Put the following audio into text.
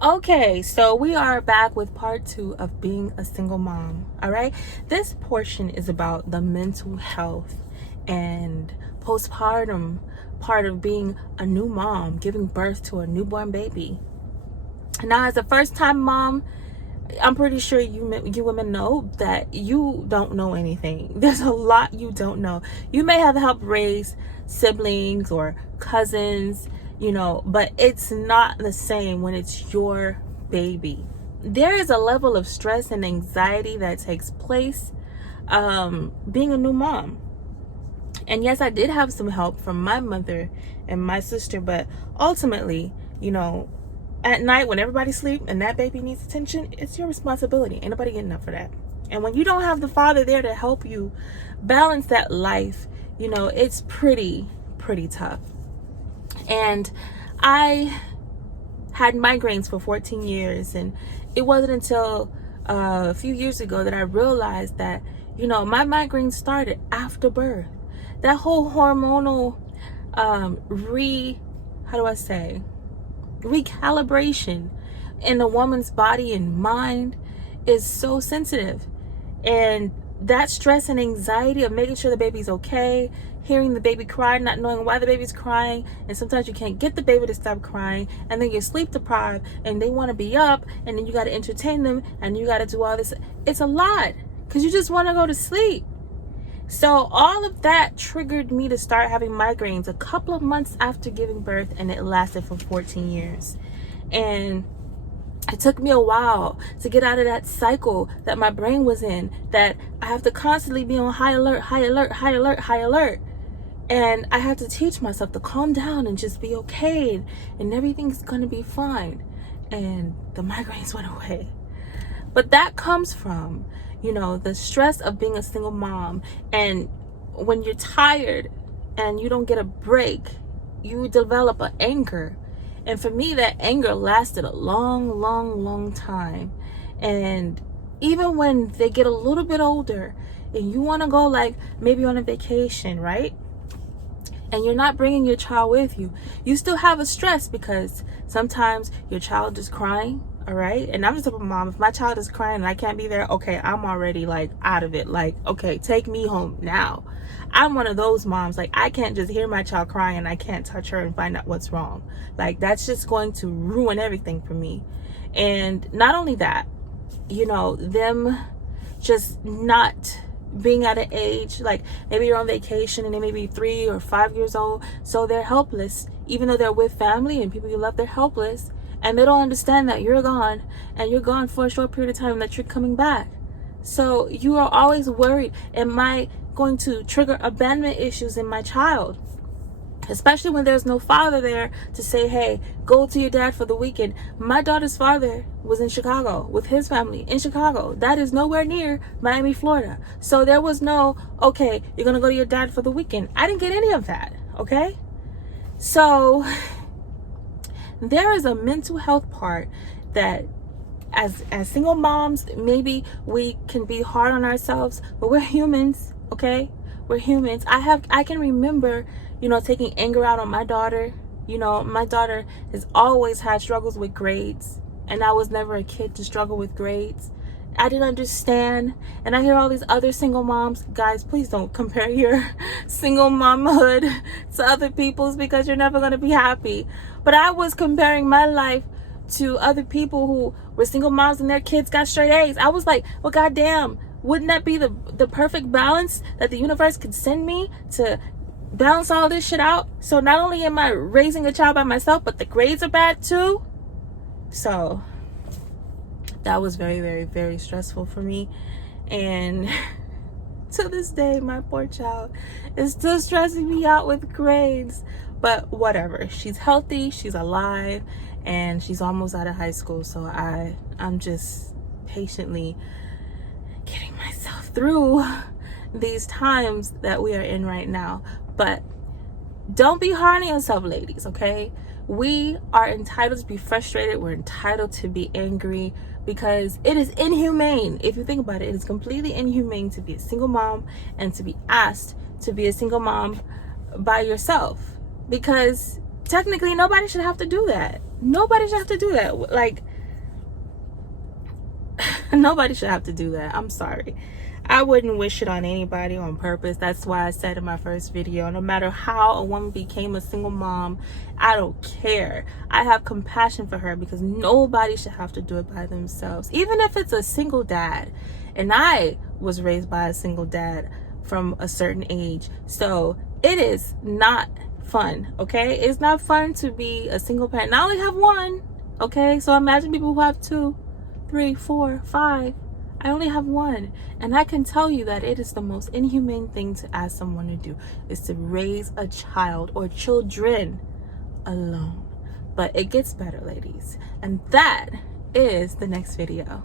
Okay, so we are back with part 2 of being a single mom. All right, this portion is about the mental health and postpartum part of being a new mom, giving birth to a newborn baby. Now, as a first time mom, I'm pretty sure you women know that you don't know anything. There's a lot you don't know. You may have helped raise siblings or cousins, but it's not the same when it's your baby. There is a level of stress and anxiety that takes place being a new mom. And yes, I did have some help from my mother and my sister, but ultimately, at night when everybody's asleep and that baby needs attention, it's your responsibility. Ain't nobody getting up for that. And when you don't have the father there to help you balance that life, it's pretty tough. And I had migraines for 14 years, and it wasn't until a few years ago that I realized that, my migraines started after birth. That whole hormonal recalibration in a woman's body and mind is so sensitive, and that stress and anxiety of making sure the baby's okay, hearing the baby cry, not knowing why the baby's crying, and sometimes you can't get the baby to stop crying, and then you're sleep deprived and they want to be up, and then you got to entertain them and you got to do all this. It's a lot because you just want to go to sleep. So all of that triggered me to start having migraines a couple of months after giving birth, and it lasted for 14 years. And it took me a while to get out of that cycle that my brain was in, that I have to constantly be on high alert. And I had to teach myself to calm down and just be okay, and everything's going to be fine. And the migraines went away. But that comes from, the stress of being a single mom. And when you're tired and you don't get a break, you develop an anger. And for me, that anger lasted a long time. And even when they get a little bit older and you want to go, like, maybe on a vacation, right? And you're not bringing your child with you, you still have a stress because sometimes your child is crying. All right. And I'm just a mom. If my child is crying and I can't be there, okay, I'm already like out of it. Like, okay, take me home now. I'm one of those moms. Like, I can't just hear my child crying and I can't touch her and find out what's wrong. Like, that's just going to ruin everything for me. And not only that, them just not being at an age, like maybe you're on vacation and they may be 3 or 5 years old. So they're helpless, even though they're with family and people you love, they're helpless. And they don't understand that you're gone, and you're gone for a short period of time, and that you're coming back. So you are always worried, am I going to trigger abandonment issues in my child? Especially when there's no father there to say, hey, go to your dad for the weekend. My daughter's father was in Chicago with his family in Chicago. That is nowhere near Miami, Florida. So there was no, okay, you're going to go to your dad for the weekend. I didn't get any of that, okay? So there is a mental health part that as single moms, maybe we can be hard on ourselves, but we're humans, okay? We're humans. I can remember, taking anger out on my daughter. My daughter has always had struggles with grades, and I was never a kid to struggle with grades. I didn't understand. And I hear all these other single moms. Guys, please don't compare your single momhood to other people's, because you're never going to be happy. But I was comparing my life to other people who were single moms and their kids got straight A's. I was like, well, goddamn, wouldn't that be the perfect balance that the universe could send me to balance all this shit out? So not only am I raising a child by myself, but the grades are bad too. So that was very stressful for me. And to this day, my poor child is still stressing me out with grades. But whatever. She's healthy, she's alive, and she's almost out of high school. So I'm just patiently getting myself through these times that we are in right now. But don't be hard on yourself, ladies, okay? We are entitled to be frustrated. We're entitled to be angry, because it is inhumane. If you think about it, it is completely inhumane to be a single mom and to be asked to be a single mom by yourself, because technically nobody should have to do that. Nobody should have to do that. Like, nobody should have to do that. I'm sorry. I wouldn't wish it on anybody on purpose. That's why I said in my first video, no matter how a woman became a single mom, I don't care. I have compassion for her because nobody should have to do it by themselves. Even if it's a single dad. And I was raised by a single dad from a certain age. So it is not fun, okay? It's not fun to be a single parent. I only have one, okay? So imagine people who have 2, 3, 4, 5. I only have one, and I can tell you that it is the most inhumane thing to ask someone to do, is to raise a child or children alone. But it gets better, ladies, and that is the next video.